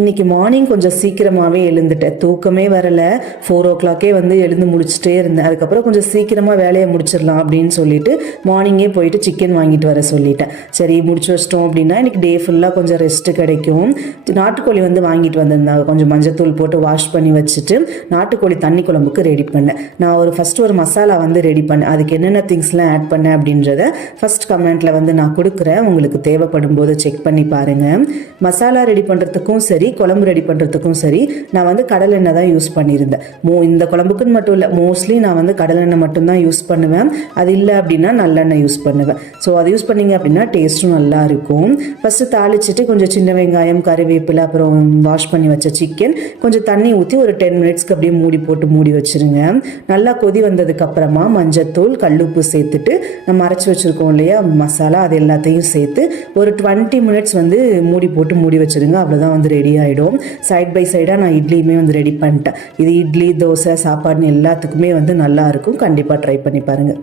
இன்றைக்கி மார்னிங் கொஞ்சம் சீக்கிரமாகவே எழுந்துட்டேன். தூக்கமே வரலை. 4 o'clock வந்து எழுந்து முடிச்சுட்டே இருந்தேன். அதுக்கப்புறம் கொஞ்சம் சீக்கிரமாக வேலையை முடிச்சிடலாம் அப்படின்னு சொல்லிட்டு மார்னிங்கே போயிட்டு சிக்கன் வாங்கிட்டு வர சொல்லிட்டேன். சரி முடிச்சு வச்சிட்டோம் அப்படின்னா இன்றைக்கி டே ஃபுல்லாக கொஞ்சம் ரெஸ்ட்டு கிடைக்கும். நாட்டுக்கோழி வந்து வாங்கிட்டு வந்திருந்தாங்க. கொஞ்சம் மஞ்சத்தூள் போட்டு வாஷ் பண்ணி வச்சுட்டு நாட்டுக்கோழி தண்ணி குழம்புக்கு ரெடி பண்ணேன். நான் ஃபஸ்ட்டு ஒரு மசாலா வந்து ரெடி பண்ணேன். அதுக்கு என்னென்ன திங்ஸ்லாம் ஆட் பண்ணேன் அப்படின்றத ஃபஸ்ட் கமெண்ட்டில் வந்து நான் கொடுக்குறேன். உங்களுக்கு தேவைப்படும் போது செக் பண்ணி பாருங்கள். மசாலா ரெடி பண்ணுறதுக்கும் சரி, குழம்பு ரெடி பண்ணுறதுக்கும் சரி, நான் வந்து கடலெண்ணெய் தான் யூஸ் பண்ணியிருந்தேன். இந்த குழம்புக்குன்னு மட்டும் இல்லை, மோஸ்ட்லி நான் வந்து கடலெண்ணெய் மட்டும்தான் யூஸ் பண்ணுவேன். அது இல்லை அப்படின்னா நல்லெண்ணெய் யூஸ் பண்ணுவேன். ஸோ அது யூஸ் பண்ணிங்க அப்படின்னா டேஸ்ட்டும் நல்லா இருக்கும். ஃபஸ்ட்டு தாளிச்சிட்டு கொஞ்சம் சின்ன வெங்காயம், கறிவேப்பிலை, அப்புறம் வாஷ் பண்ணி வச்ச சிக்கன், கொஞ்சம் தண்ணி ஊற்றி ஒரு 10 minutesக்கு அப்படியே மூடி வச்சுருங்க. நல்லா கொதி வந்ததுக்கப்புறமா மஞ்சத்தூள், கல்லுப்பு சேர்த்துட்டு நம்ம அரைச்சி வச்சுருக்கோம் இல்லையா மசாலா, அது எல்லாத்தையும் சேர்த்து ஒரு 20 minutes வந்து மூடி வச்சுருங்க. அவ்வளோதான் வந்து ரெடி ஆகிடும். சைட் பை சைடாக நான் இட்லியுமே வந்து ரெடி பண்ணிட்டேன். இது இட்லி, தோசை, சாப்பாடுன்னு எல்லாத்துக்குமே வந்து நல்லா இருக்கும். கண்டிப்பாக ட்ரை பண்ணி பாருங்கள்.